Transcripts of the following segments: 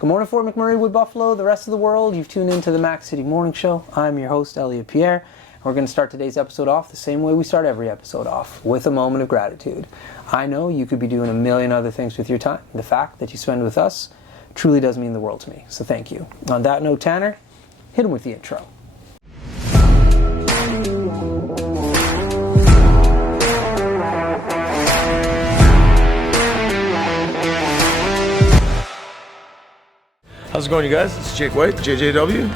Good morning, Fort McMurray, Wood Buffalo, the rest of the world. You've tuned into the Mac City Morning Show. I'm your host, Elliot Pierre. We're going to start today's episode off the same way we start every episode off, with a moment of gratitude. I know you could be doing a million other things with your time. The fact that you spend with us truly does mean the world to me, so thank you. On that note, Tanner, hit him with the intro. How's it going, you guys? It's Jake White, JJW,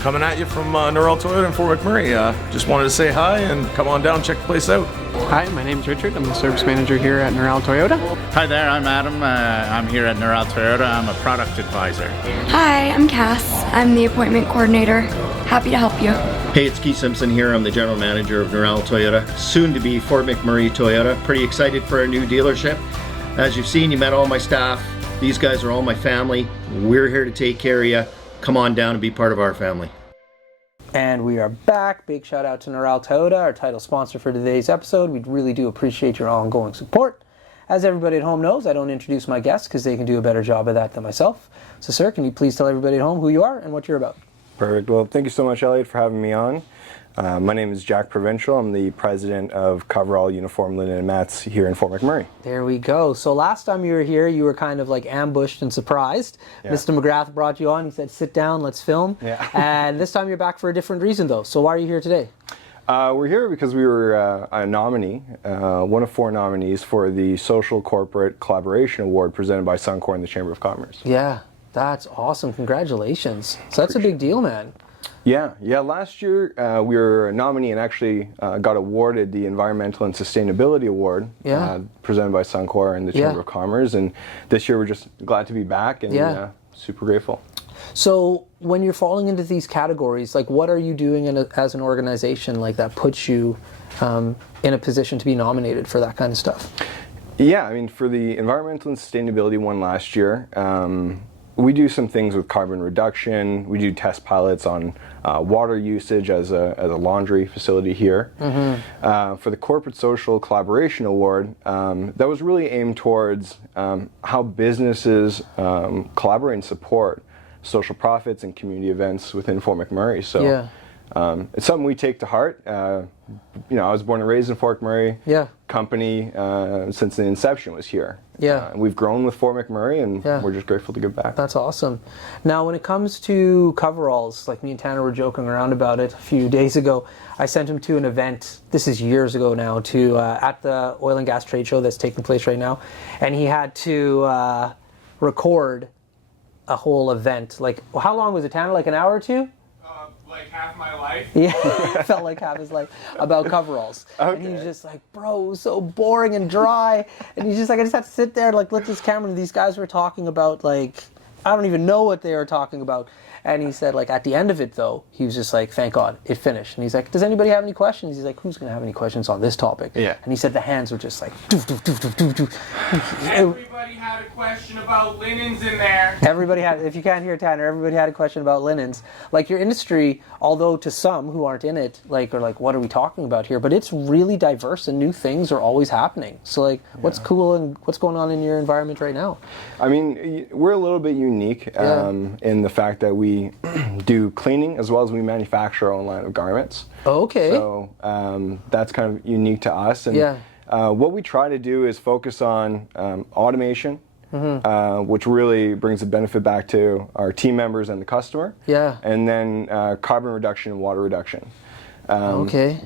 coming at you from Coverall Toyota in Fort McMurray. Just wanted to say hi and come on down and check the place out. Hi, my name's Richard. I'm the service manager here at Coverall Toyota. Hi there, I'm Adam. I'm here at Coverall Toyota. I'm a product advisor. Hi, I'm Cass. I'm the appointment coordinator. Happy to help you. Hey, it's Keith Simpson here. I'm the general manager of Coverall Toyota, soon to be Fort McMurray Toyota. Pretty excited for our new dealership. As you've seen, you met all my staff. These guys are all my family. We're here to take care of you. Come on down and be part of our family. And we are back. Big shout out to Coverall Toyota, our title sponsor for today's episode. We really do appreciate your ongoing support. As everybody at home knows, I don't introduce my guests because they can do a better job of that than myself. So, sir, can you please tell everybody at home who you are and what you're about? Perfect. Well, thank you so much, Elliot, for having me on. My name is Jack Provincial. I'm the president of Coverall Uniform Linen and Mats here in Fort McMurray. There we go. So last time you were here, you were kind of like ambushed and surprised. Yeah. Mr. McGrath brought you on. He said, sit down, let's film. Yeah. And this time you're back for a different reason, though. So why are you here today? We're here because we were a nominee, one of 4 nominees for the Social Corporate Collaboration Award presented by Suncor and the Chamber of Commerce. Yeah, that's awesome. Congratulations. So that's a big deal, man. Yeah. Last year we were a nominee and actually got awarded the Environmental and Sustainability Award presented by Suncor and the Chamber of Commerce. And this year we're just glad to be back and super grateful. So when you're falling into these categories, like what are you doing as an organization like that puts you in a position to be nominated for that kind of stuff? Yeah, I mean, for the Environmental and Sustainability one last year, we do some things with carbon reduction. We do test pilots on water usage as a laundry facility here. Mm-hmm. For the Corporate Social Collaboration Award, that was really aimed towards how businesses collaborate and support social profits and community events within Fort McMurray. So it's something we take to heart. I was born and raised in Fort McMurray. Company since the inception was here. We've grown with Fort McMurray, and we're just grateful to give back. That's awesome. Now, when it comes to coveralls, like me and Tanner were joking around about it a few days ago. I sent him to an event, this is years ago now, to at the oil and gas trade show that's taking place right now, and he had to record a whole event. Like, how long was it, Tanner? Like an hour or two? Like half my life. Yeah, it felt like half his life about coveralls. Okay. And he was just like, bro, it was so boring and dry. And he's just like, I just had to sit there and like look at this camera and these guys were talking about like, I don't even know what they were talking about. And he said like at the end of it though, he was just like, thank God, it finished. And he's like, does anybody have any questions? He's like, who's going to have any questions on this topic? Yeah. And he said the hands were just like, doof, doof, doof, doof, doof, doof. Everybody had a question about linens in there. Everybody had, if you can't hear Tanner, everybody had a question about linens. Like your industry, although to some who aren't in it, like, are like, what are we talking about here? But it's really diverse and new things are always happening. So like, what's cool and what's going on in your environment right now? I mean, we're a little bit unique in the fact that we do cleaning as well as we manufacture our own line of garments. Oh, okay. So that's kind of unique to us. And what we try to do is focus on automation, which really brings the benefit back to our team members and the customer. Yeah. And then carbon reduction and water reduction.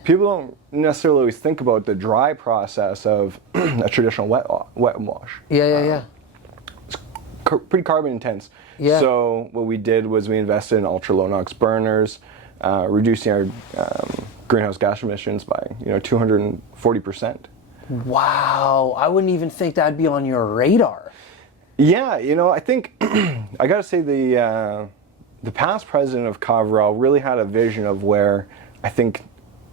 People don't necessarily always think about the dry process of a traditional wet wash. It's pretty carbon intense. Yeah. So what we did was we invested in ultra low NOx burners, reducing our greenhouse gas emissions by 240%. Wow, I wouldn't even think that'd be on your radar. Yeah, I think I got to say the past president of Coverall really had a vision of where I think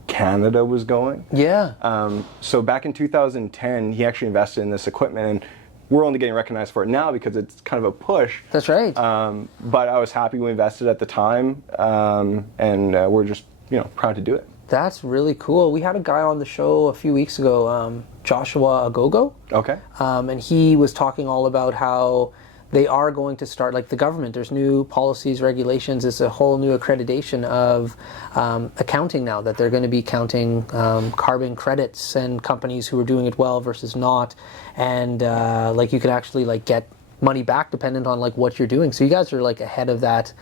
Canada was going. Yeah. So back in 2010, he actually invested in this equipment and. We're only getting recognized for it now because it's kind of a push. That's right. But I was happy we invested at the time, and we're just proud to do it. That's really cool. We had a guy on the show a few weeks ago, Joshua Agogo. Okay. And he was talking all about how they are going to start, like the government, there's new policies, regulations, it's a whole new accreditation of accounting now, that they're going to be counting carbon credits and companies who are doing it well versus not, and like you can actually like get money back dependent on like what you're doing. So you guys are like ahead of that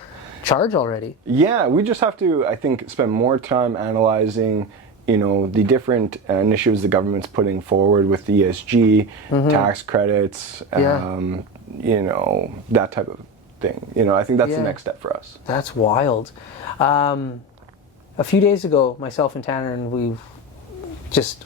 charge already. Yeah, we just have to, I think, spend more time analyzing, you know, the different initiatives the government's putting forward with the ESG, tax credits, you know, that type of thing. You know, I think that's the next step for us. That's wild. A few days ago, myself and Tanner, and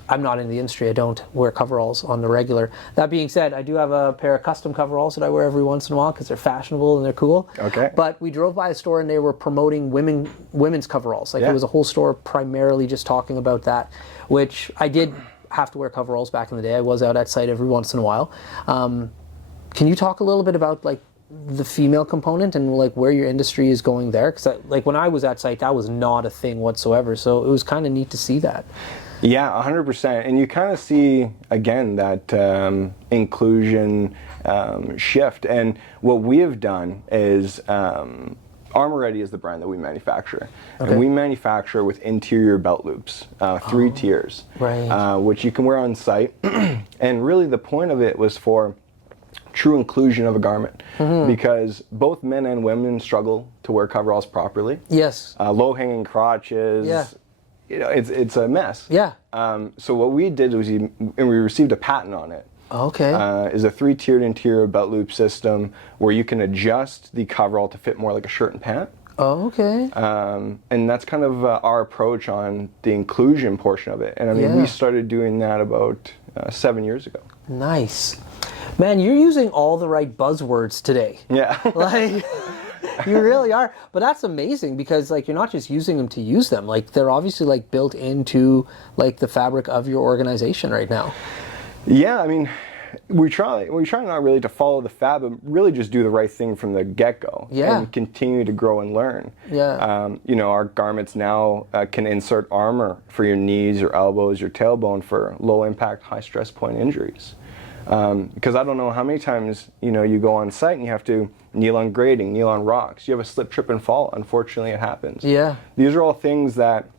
I'm not in the industry, I don't wear coveralls on the regular. That being said, I do have a pair of custom coveralls that I wear every once in a while because they're fashionable and they're cool. Okay. But we drove by a store and they were promoting women's coveralls. Like it was a whole store primarily just talking about that, which I did have to wear coveralls back in the day. I was out at site every once in a while. Can you talk a little bit about like the female component and like where your industry is going there? Because like when I was at site, that was not a thing whatsoever. So it was kind of neat to see that. Yeah, 100%. And you kind of see, again, that inclusion shift. And what we have done is Armor Ready is the brand that we manufacture. Okay. And we manufacture with interior belt loops, 3 tiers, which you can wear on site. And really the point of it was for true inclusion of a garment, because both men and women struggle to wear coveralls properly. Yes. Low-hanging crotches. Yeah. You know, it's a mess. Yeah. So what we did was, and we received a patent on it. Okay. Is a 3-tiered interior belt loop system where you can adjust the coverall to fit more like a shirt and pant. Oh, okay. And that's kind of our approach on the inclusion portion of it. And I mean, we started doing that about 7 years ago. Nice. Man, you're using all the right buzzwords today. Yeah. Like, you really are. But that's amazing because like you're not just using them to use them. Like they're obviously like built into like the fabric of your organization right now. Yeah, I mean, we try not really to follow the fad, but really just do the right thing from the get-go. Yeah. And continue to grow and learn. Yeah. You know, our garments now can insert armor for your knees, your elbows, your tailbone for low-impact, high-stress point injuries. Because I don't know how many times, you know, you go on site and you have to kneel on grading, kneel on rocks. You have a slip, trip, and fall. Unfortunately, it happens. Yeah. These are all things that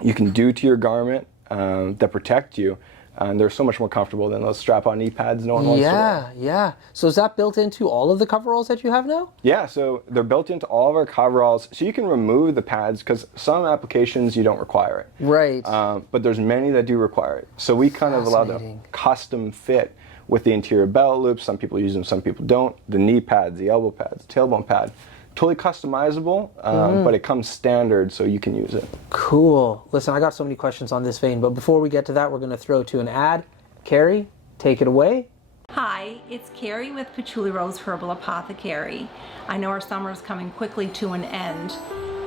you can do to your garment that protect you. And they're so much more comfortable than those strap-on knee pads no one wants to wear. Yeah. So is that built into all of the coveralls that you have now? Yeah, so they're built into all of our coveralls. So you can remove the pads because some applications you don't require it. Right. But there's many that do require it. So we kind of allow the custom fit with the interior belt loops. Some people use them, some people don't. The knee pads, the elbow pads, the tailbone pad. Totally customizable, but it comes standard so you can use it. Cool. Listen, I got so many questions on this vein, but before we get to that, we're going to throw to an ad. Carrie, take it away. Hi, it's Carrie with Patchouli Rose Herbal Apothecary. I know our summer is coming quickly to an end.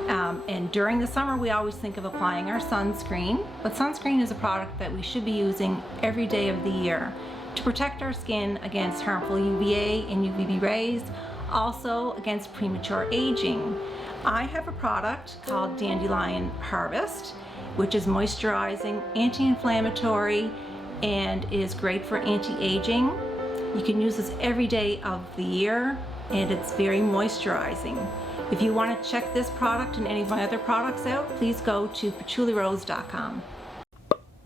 And during the summer, we always think of applying our sunscreen, but sunscreen is a product that we should be using every day of the year to protect our skin against harmful UVA and UVB rays, also against premature aging. I have a product called Dandelion Harvest, which is moisturizing, anti-inflammatory, and is great for anti-aging. You can use this every day of the year, and it's very moisturizing. If you want to check this product and any of my other products out, please go to patchoulirose.com.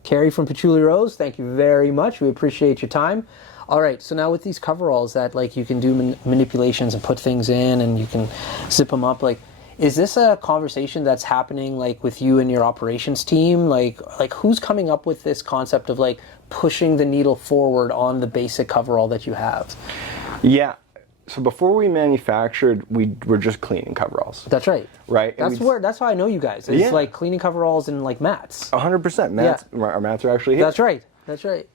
Carrie from Patchouli Rose, thank you very much. We appreciate your time. All right, so now with these coveralls that like you can do manipulations and put things in and you can zip them up, like is this a conversation that's happening like with you and your operations team? Like who's coming up with this concept of like pushing the needle forward on the basic coverall that you have? Yeah. So before we manufactured, we were just cleaning coveralls. That's right. Right. That's how I know you guys. It's like cleaning coveralls and like mats. 100%. Mats. Yeah. Our mats are actually here. That's right. That's right.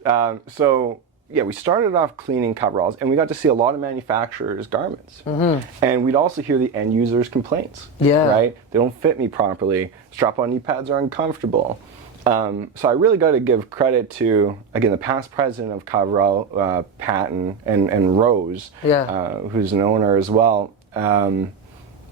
So yeah, we started off cleaning coveralls, and we got to see a lot of manufacturers' garments. And we'd also hear the end users' complaints. Yeah. Right? They don't fit me properly. Strap-on knee pads are uncomfortable. So I really got to give credit to, again, the past president of Coverall, Patton, and Rose, who's an owner as well.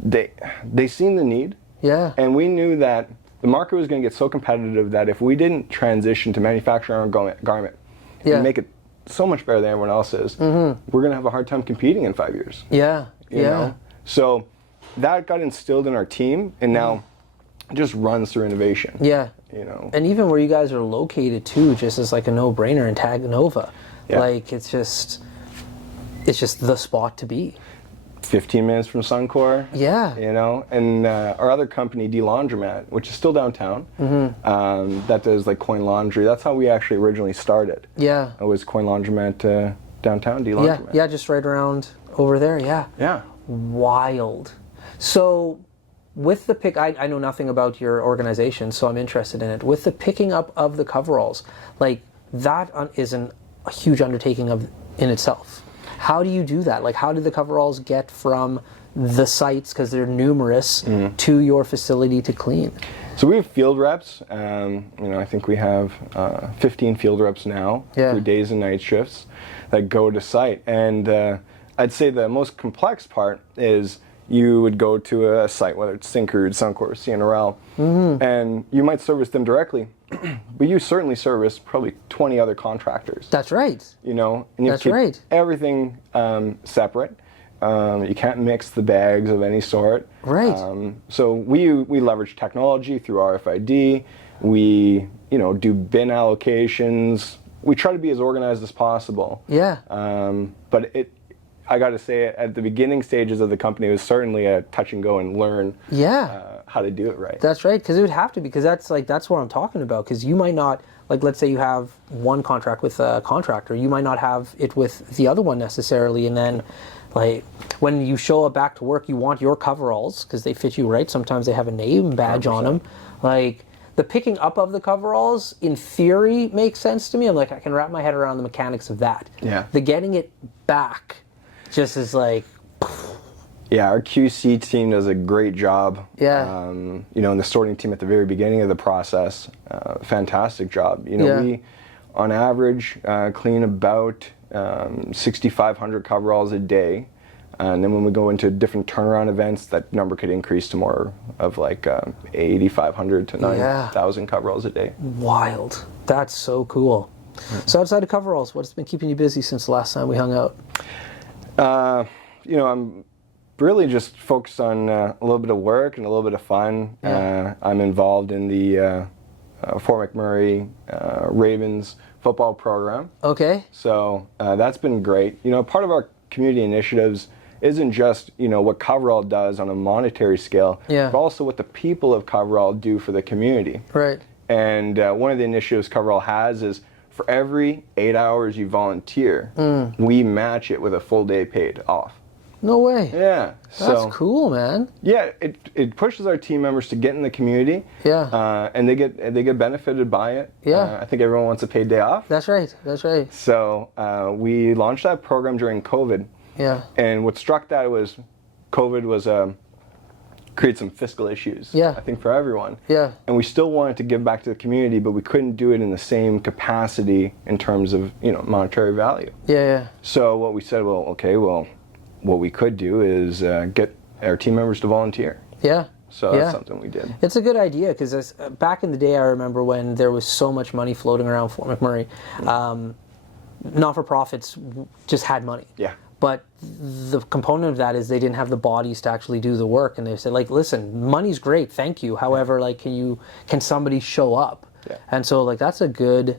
They seen the need. Yeah. And we knew that the market was going to get so competitive that if we didn't transition to manufacturing our garment and make it so much better than everyone else is, we're going to have a hard time competing in 5 years. Yeah. You know? So that got instilled in our team, and now it just runs through innovation. Yeah. You know? And even where you guys are located too, just as like a no-brainer in Taganova. Yeah. Like it's just the spot to be. 15 minutes from Suncor. Yeah. You know, and our other company, D Laundromat, which is still downtown, that does like coin laundry. That's how we actually originally started. Yeah. It was coin laundromat downtown, D Laundromat. Yeah, just right around over there. Yeah. Yeah. Wild. So, with the pick, I know nothing about your organization, so I'm interested in it. With the picking up of the coveralls, like that is a huge undertaking in itself. How do you do that? Like, how did the coveralls get from the sites, because they're numerous, to your facility to clean? So we have field reps. You know, I think we have 15 field reps now through days and night shifts that go to site. And I'd say the most complex part is you would go to a site, whether it's Syncrude, Suncor, CNRL, and you might service them directly, but you certainly service probably 20 other contractors. That's right. You know, and you keep everything separate. You can't mix the bags of any sort. Right. So we leverage technology through RFID. We, you know, do bin allocations. We try to be as organized as possible. Yeah. But I got to say, at the beginning stages of the company, it was certainly a touch and go and learn how to do it right. That's right, because it would have to be, because that's what I'm talking about, because you might not, like let's say you have one contract with a contractor, you might not have it with the other one necessarily, and then like when you show up back to work, you want your coveralls, because they fit you right, sometimes they have a name badge 100%. On them, like the picking up of the coveralls, in theory, makes sense to me. I'm like, I can wrap my head around the mechanics of that. Yeah. The getting it back just is like... Yeah, our QC team does a great job. Yeah. You know, and the sorting team at the very beginning of the process, fantastic job. You know, we, on average, clean about 6,500 coveralls a day. And then when we go into different turnaround events, that number could increase to more of like 8,500 to 9,000 coveralls a day. Wild. That's so cool. So outside of coveralls, what's been keeping you busy since the last time we hung out? You know, I'm really just focused on a little bit of work and a little bit of fun. I'm involved in the Fort McMurray Ravens football program. Okay. So that's been great. You know, part of our community initiatives isn't just, you know, what Coverall does on a monetary scale, but also what the people of Coverall do for the community. Right. And one of the initiatives Coverall has is for every 8 hours you volunteer, we match it with a full day paid off. No way. Yeah. That's cool, man. Yeah, it pushes our team members to get in the community. Yeah. And they get benefited by it. Yeah. I think everyone wants a paid day off. That's right. That's right. So we launched that program during COVID. Yeah. And what struck that was COVID was create some fiscal issues. Yeah. I think for everyone. Yeah. And we still wanted to give back to the community, but we couldn't do it in the same capacity in terms of, you know, monetary value. Yeah. So what we said, well, okay, well, what we could do is get our team members to volunteer. Yeah. So that's something we did. It's a good idea, because back in the day, I remember when there was so much money floating around Fort McMurray, not-for-profits just had money. Yeah. But the component of that is they didn't have the bodies to actually do the work, and they said, like, listen, money's great, thank you. However, like, can somebody show up? Yeah. And so, like, that's a good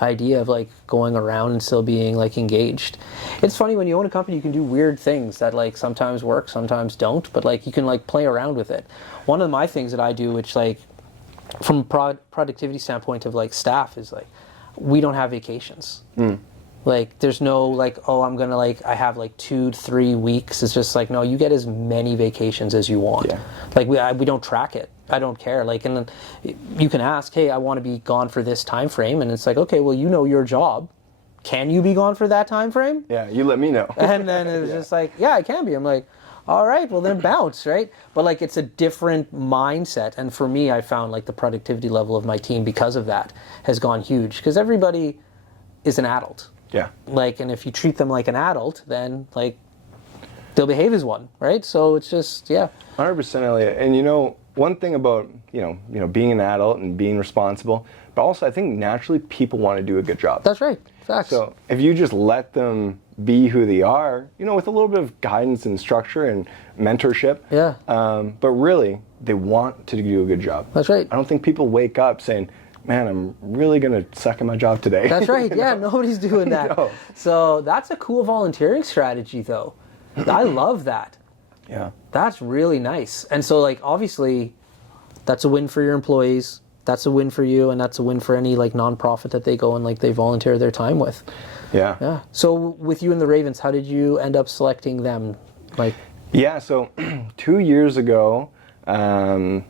idea of like going around and still being like engaged. It's funny, when you own a company, you can do weird things that like sometimes work, sometimes don't, but like you can like play around with it. One of my things that I do, which like from a productivity standpoint of like staff, is like we don't have vacations. Like there's no like, oh, I'm gonna like, I have like 2 to 3 weeks. It's just like, no, you get as many vacations as you want. Yeah. Like we don't track it. I don't care. Like, and then you can ask, hey, I want to be gone for this time frame, and it's like, okay, well, you know your job. Can you be gone for that time frame? Yeah, you let me know. And then it's just like, yeah, I can be. I'm like, all right, well then bounce, right? But like it's a different mindset, and for me, I found like the productivity level of my team because of that has gone huge, because everybody is an adult. Yeah. Like, and if you treat them like an adult, then like they'll behave as one, right? So it's just 100%, Elliot. And you know, one thing about you know being an adult and being responsible, but also I think naturally people want to do a good job. That's right. Facts. So if you just let them be who they are, with a little bit of guidance and structure and mentorship. Yeah. But really, they want to do a good job. That's right. I don't think people wake up saying, man, I'm really going to suck at my job today. That's right. Yeah, nobody's doing that. No. So that's a cool volunteering strategy, though. I love that. Yeah. That's really nice. And so, like, obviously, that's a win for your employees. That's a win for you, and that's a win for any like nonprofit that they go and like they volunteer their time with. Yeah. Yeah. So with you and the Ravens, how did you end up selecting them? Like. Yeah. So 2 years ago, I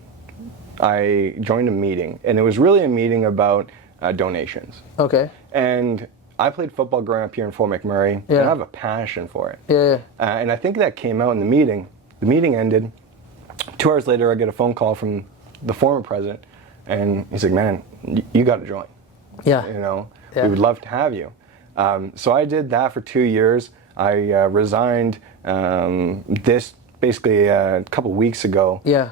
joined a meeting, and it was really a meeting about donations. Okay. And I played football growing up here in Fort McMurray, and I have a passion for it. Yeah. And I think that came out in the meeting. The meeting ended. 2 hours later, I get a phone call from the former president, and he's like, "Man, you got to join. Yeah. We would love to have you." So I did that for 2 years. I resigned this basically a couple weeks ago. Yeah.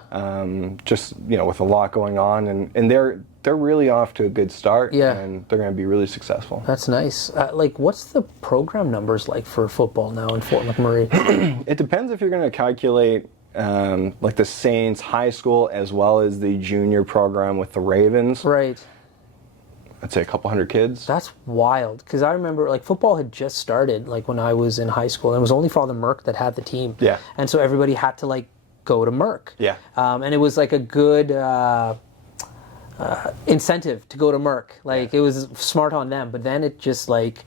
Just with a lot going on, and they're really off to a good start. Yeah. And they're going to be really successful. That's nice. Like, what's the program numbers like for football now in Fort McMurray? It depends if you're going to calculate like the Saints high school as well as the junior program with the Ravens. Right. I'd say a couple hundred kids. That's wild, because I remember like football had just started like when I was in high school, and it was only Father Merck that had the team. Yeah. And so everybody had to like go to Merck. Yeah. And it was like a good incentive to go to Merck. Like it was smart on them, but then it just like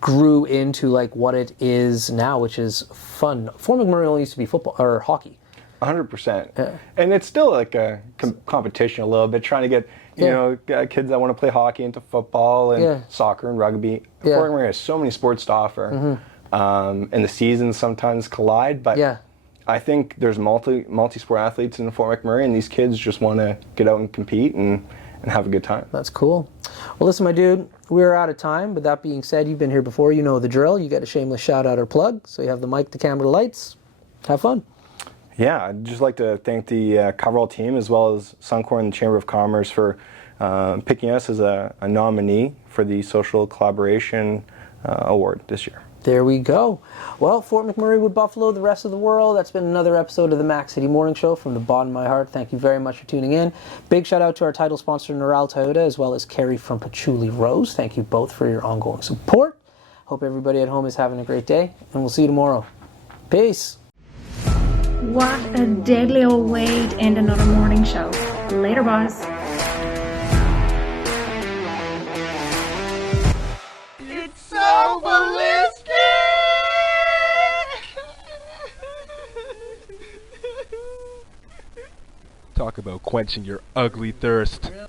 grew into like what it is now, which is fun. Fort McMurray only used to be football or hockey. 100%. Yeah. And it's still like a competition a little bit, trying to get kids that want to play hockey into football and soccer and rugby. Yeah. Fort McMurray has so many sports to offer, and the seasons sometimes collide. But I think there's multi-sport athletes in Fort McMurray, and these kids just want to get out and compete and have a good time. That's cool. Well, listen, my dude, we're out of time. But that being said, you've been here before. You know the drill. You get a shameless shout out or plug. So you have the mic, the camera, the lights. Have fun. Yeah, I'd just like to thank the Coverall team as well as Suncor and the Chamber of Commerce for picking us as a nominee for the Social Collaboration Award this year. There we go. Well, Fort McMurray, Wood Buffalo, the rest of the world, that's been another episode of the Mac City Morning Show. From the bottom of my heart, thank you very much for tuning in. Big shout out to our title sponsor, Noral Toyota, as well as Carrie from Patchouli Rose. Thank you both for your ongoing support. Hope everybody at home is having a great day, and we'll see you tomorrow. Peace. What a deadly old way to end another morning show. Later, boss. It's so ballistic! Talk about quenching your ugly thirst.